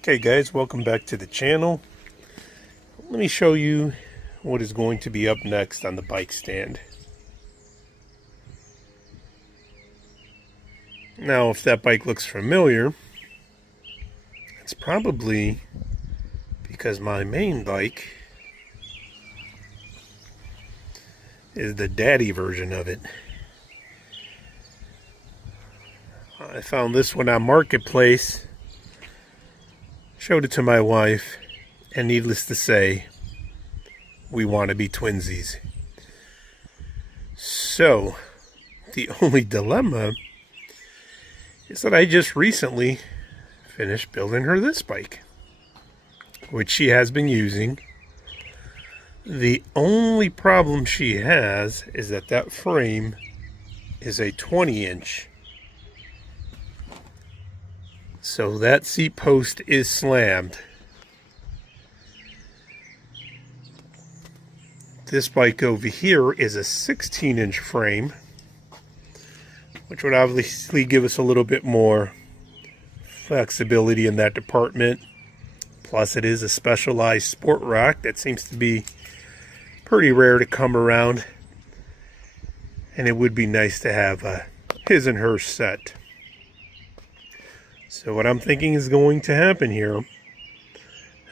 Okay guys, welcome back to the channel. Let me show you what is going to be up next on the bike stand. Now if that bike looks familiar, it's probably because my main bike is the daddy version of it. I found this one on Marketplace, showed it to my wife, and needless to say, we want to be twinsies. So, the only dilemma is that I just recently finished building her this bike, which she has been using. The only problem she has is that frame is a 20-inch. So that seat post is slammed. This bike over here is a 16-inch frame, which would obviously give us a little bit more flexibility in that department. Plus it is a Specialized SportRock that seems to be pretty rare to come around. And it would be nice to have a his and her set. So what I'm thinking is going to happen here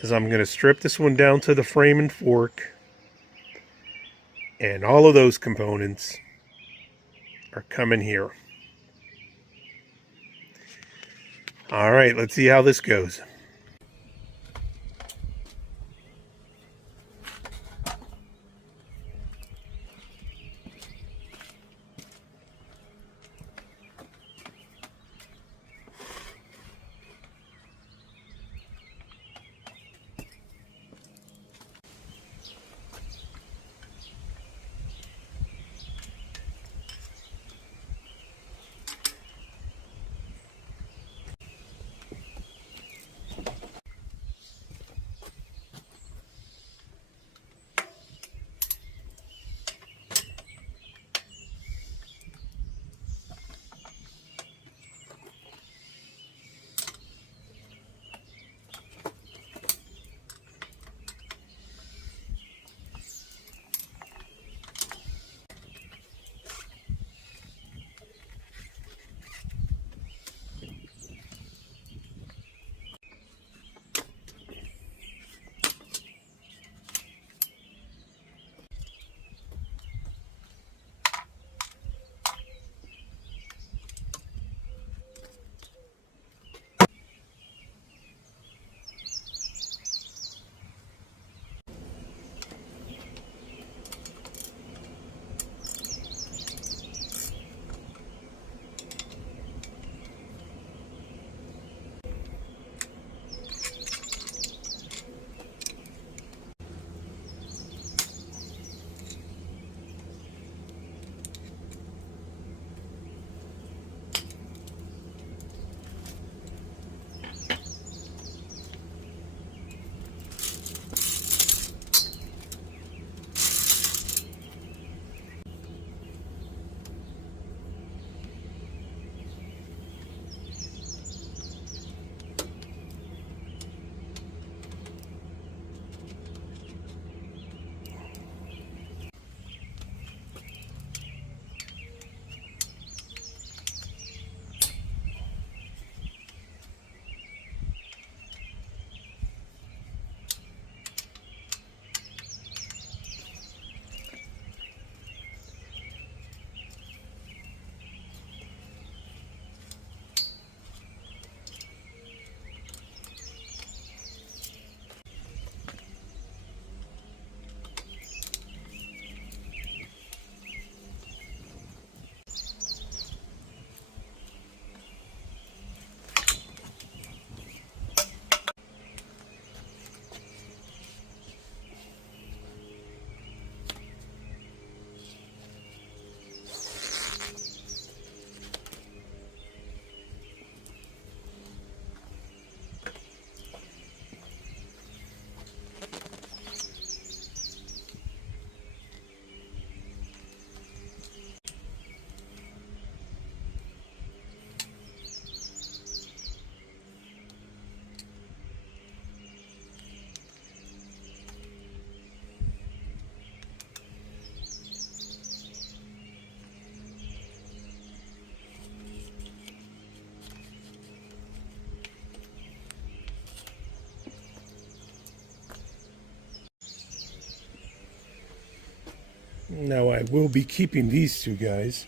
is I'm going to strip this one down to the frame and fork. And all of those components are coming here. All right, let's see how this goes. Now I will be keeping these two guys.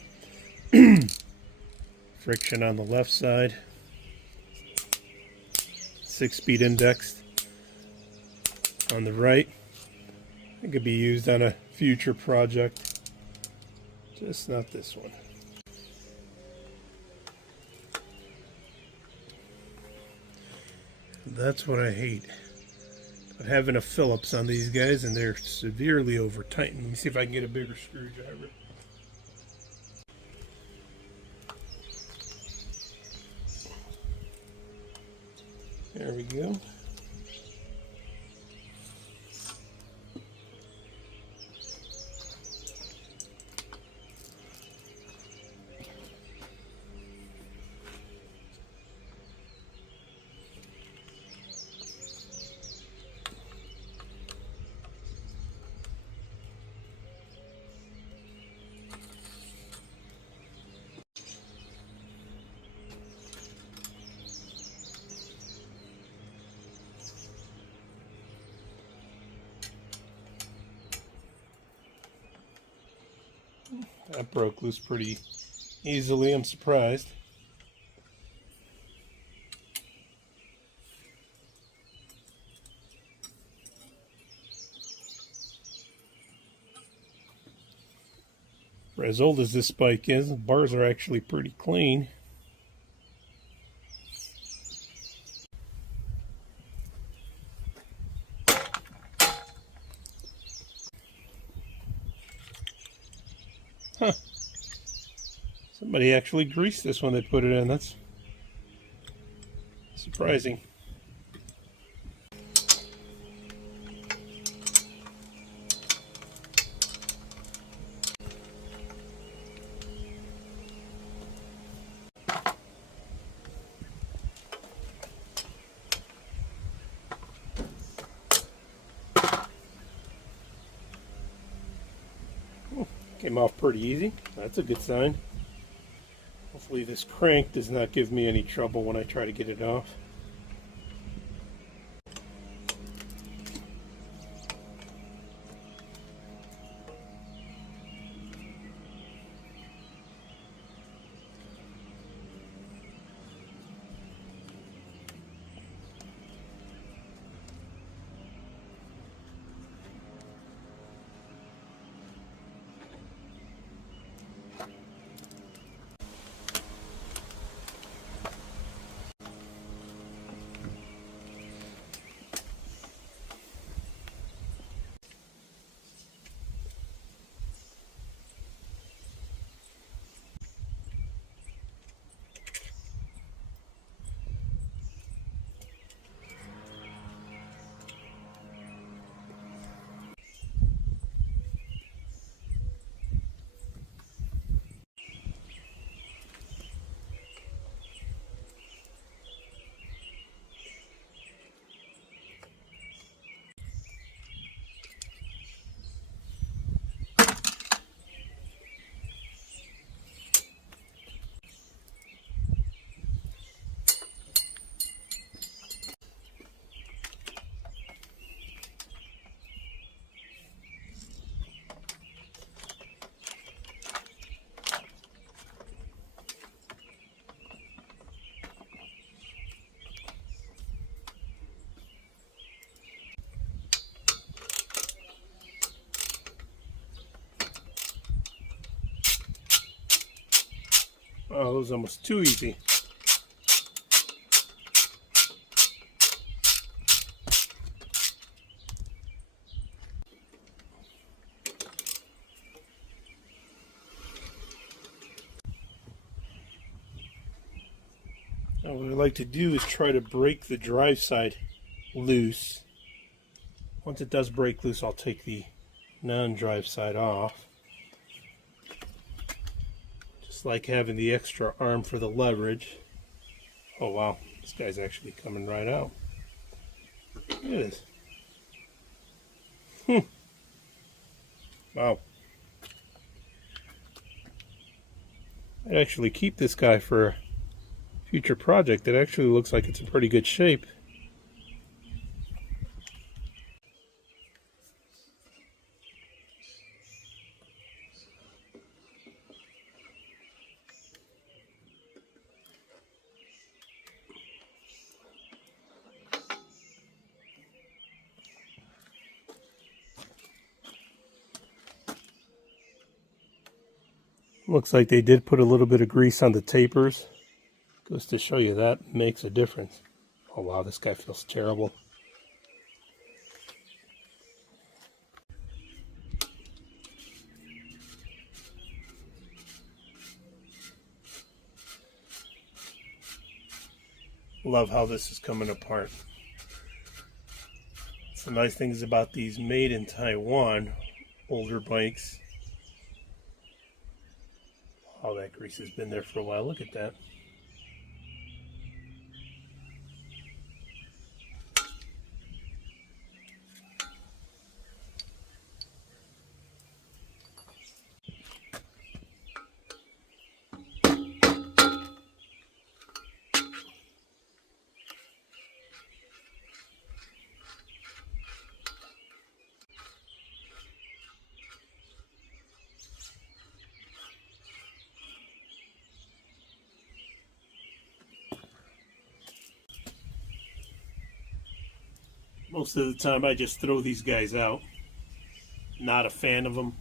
Friction on the left side, 6-speed indexed on the right. It could be used on a future project, just not this one. That's what I hate. Having a Phillips on these guys, and they're severely over tightened. Let me see if I can get a bigger screwdriver. There we go. That broke loose pretty easily, I'm surprised. For as old as this bike is, the bars are actually pretty clean. Huh. Somebody actually greased this when they put it in. That's surprising. Came off pretty easy. That's a good sign. Hopefully this crank does not give me any trouble when I try to get it off. Oh, that was almost too easy. Now what I like to do is try to break the drive side loose. Once it does break loose, I'll take the non-drive side off. Just like having the extra arm for the leverage. Oh wow, this guy's actually coming right out. Look at this. Wow. I'd actually keep this guy for a future project. It actually looks like it's in pretty good shape. Looks like they did put a little bit of grease on the tapers. Goes to show you that makes a difference. Oh wow, this guy feels terrible. Love how this is coming apart. Some nice things about these made in Taiwan older bikes. Oh, that grease has been there for a while. Look at that. Most of the time I just throw these guys out. Not a fan of them.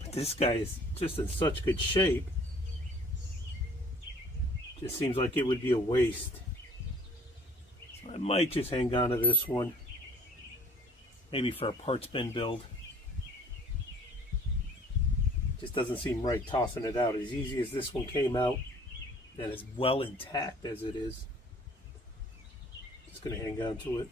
But this guy is just in such good shape. Just seems like it would be a waste. So I might just hang on to this one. Maybe for a parts bin build. Just doesn't seem right tossing it out. As easy as this one came out, and as well intact as it is. Just going to hang on to it.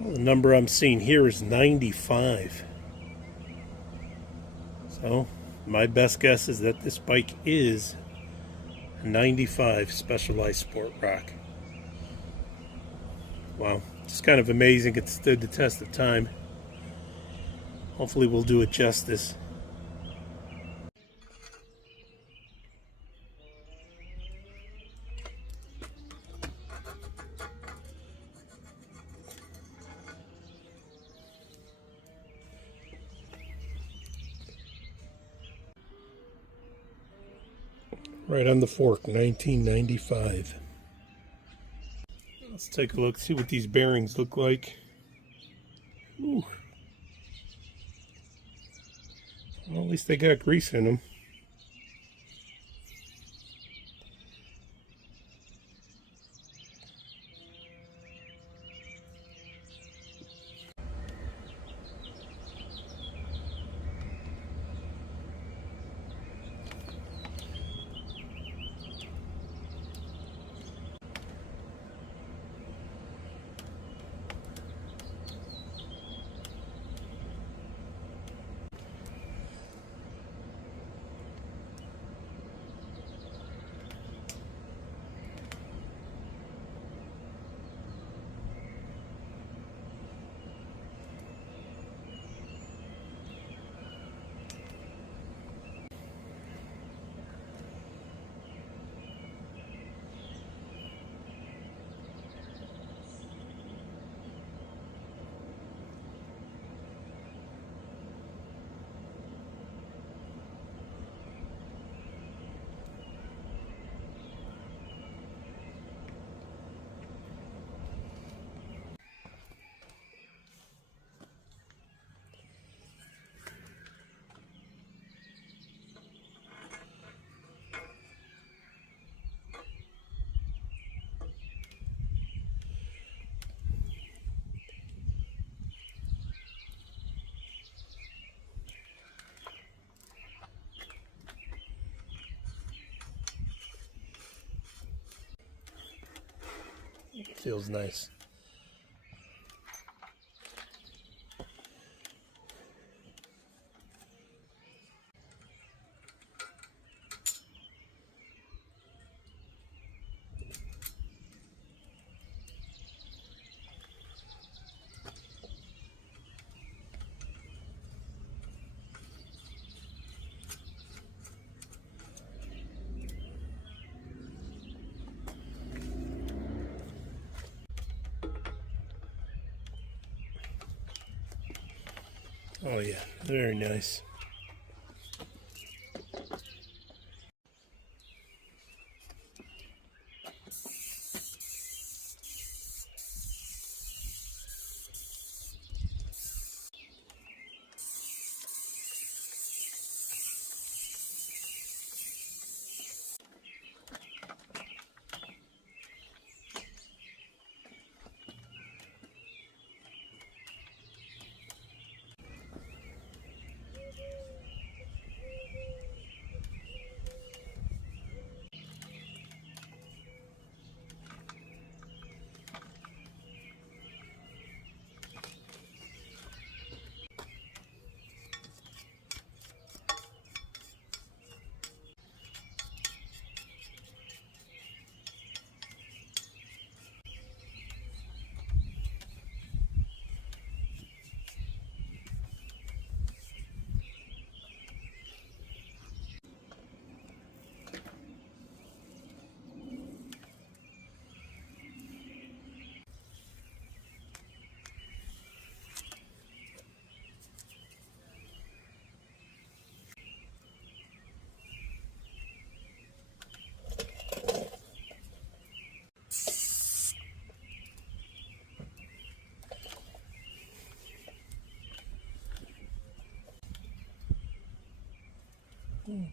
Well, the number I'm seeing here is 95. So my best guess is that this bike is a 95 Specialized SportRock. Wow, it's kind of amazing it stood the test of time. Hopefully we'll do it justice. Right on the fork, 1995. Let's take a look, see what these bearings look like. Ooh. Well, at least they got grease in them. It feels nice. Oh yeah, very nice.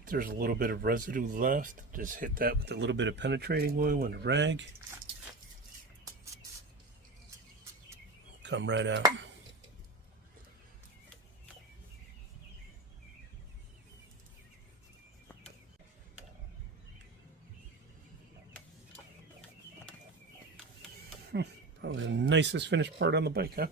There's a little bit of residue left. Just hit that with a little bit of penetrating oil and a rag. Come right out. Probably the nicest finished part on the bike, huh?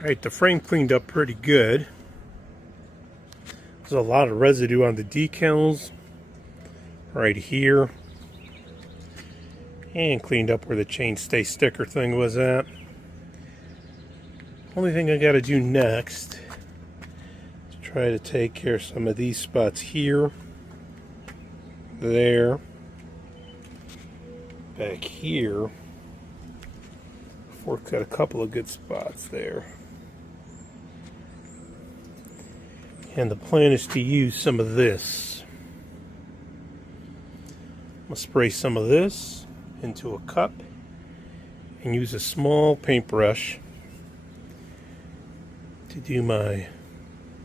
Alright, the frame cleaned up pretty good. There's a lot of residue on the decals right here. And cleaned up where the chainstay sticker thing was at. Only thing I gotta do next is try to take care of some of these spots here, there, back here. Fork's got a couple of good spots there. And the plan is to use some of this. I'm going to spray some of this into a cup and use a small paintbrush to do my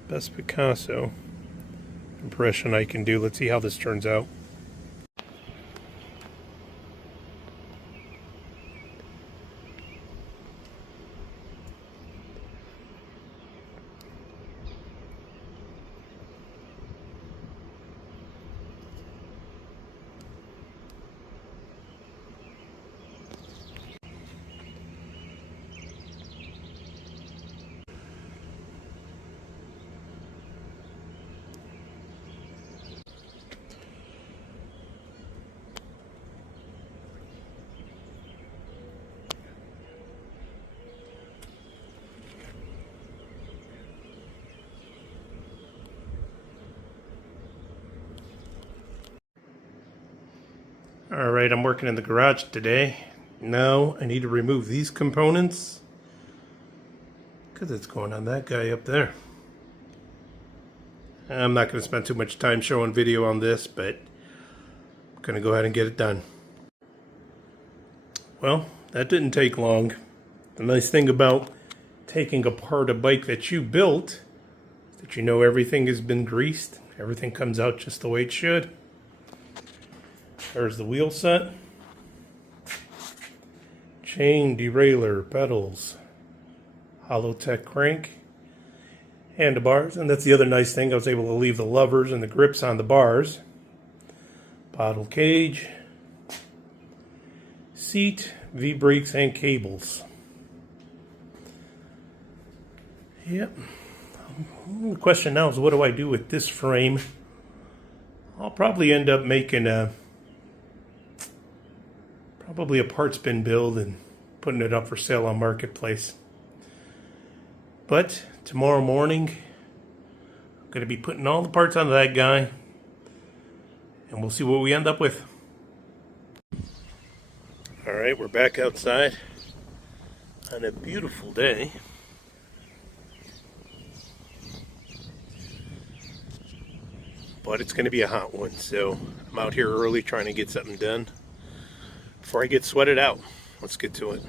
best Picasso impression I can do. Let's see how this turns out. Alright, I'm working in the garage today. Now I need to remove these components because it's going on that guy up there. I'm not going to spend too much time showing video on this, but I'm going to go ahead and get it done. Well, that didn't take long. The nice thing about taking apart a bike that you built is that you know everything has been greased. Everything comes out just the way it should. There's the wheel set, chain, derailleur, pedals, Hollowtech crank, handlebars, and that's the other nice thing. I was able to leave the levers and the grips on the bars. Bottle cage, seat, V-brakes, and cables. Yep, The question now is, what do I do with this frame? I'll probably end up making probably a parts bin build and putting it up for sale on Marketplace. But tomorrow morning, I'm going to be putting all the parts onto that guy, and we'll see what we end up with. All right, we're back outside on a beautiful day. But it's going to be a hot one, so I'm out here early trying to get something done before I get sweated out. Let's get to it.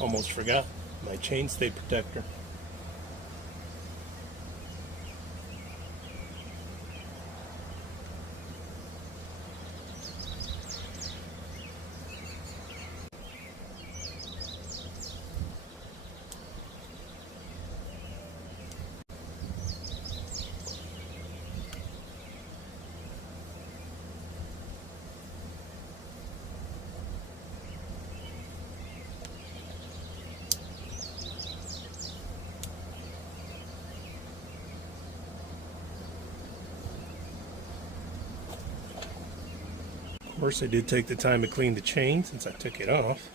Almost forgot my chainstay protector. Of course, I did take the time to clean the chain since I took it off.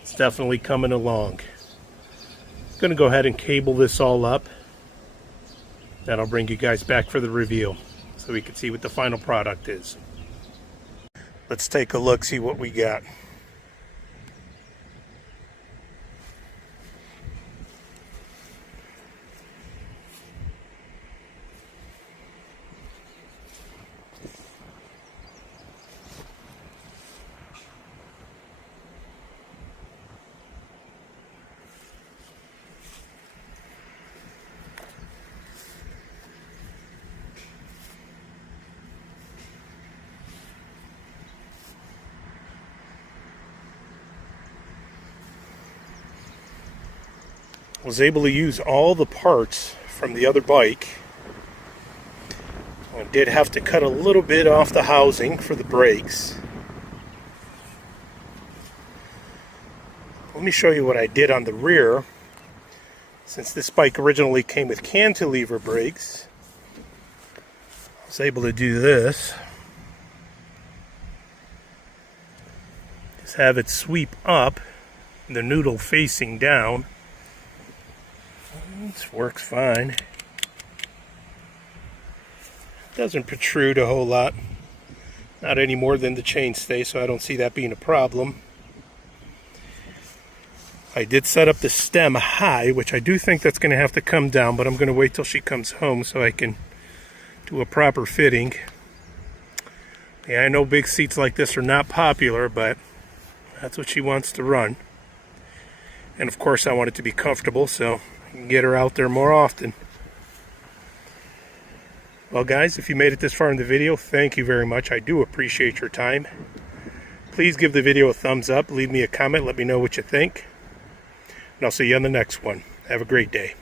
It's definitely coming along. I'm going to go ahead and cable this all up. Then I'll bring you guys back for the review so we can see what the final product is. Let's take a look, see what we got. Was able to use all the parts from the other bike. I did have to cut a little bit off the housing for the brakes. Let me show you what I did on the rear. Since this bike originally came with cantilever brakes, I was able to do this. Just have it sweep up, the noodle facing down. This works fine. Doesn't protrude a whole lot. Not any more than the chainstay, so I don't see that being a problem. I did set up the stem high, which I do think that's going to have to come down, but I'm going to wait till she comes home so I can do a proper fitting. Yeah, I know big seats like this are not popular, but that's what she wants to run. And of course I want it to be comfortable, so I can get her out there more often. Well guys, if you made it this far in the video, thank you very much. I do appreciate your time. Please give the video a thumbs up, leave me a comment, let me know what you think. And I'll see you on the next one. Have a great day.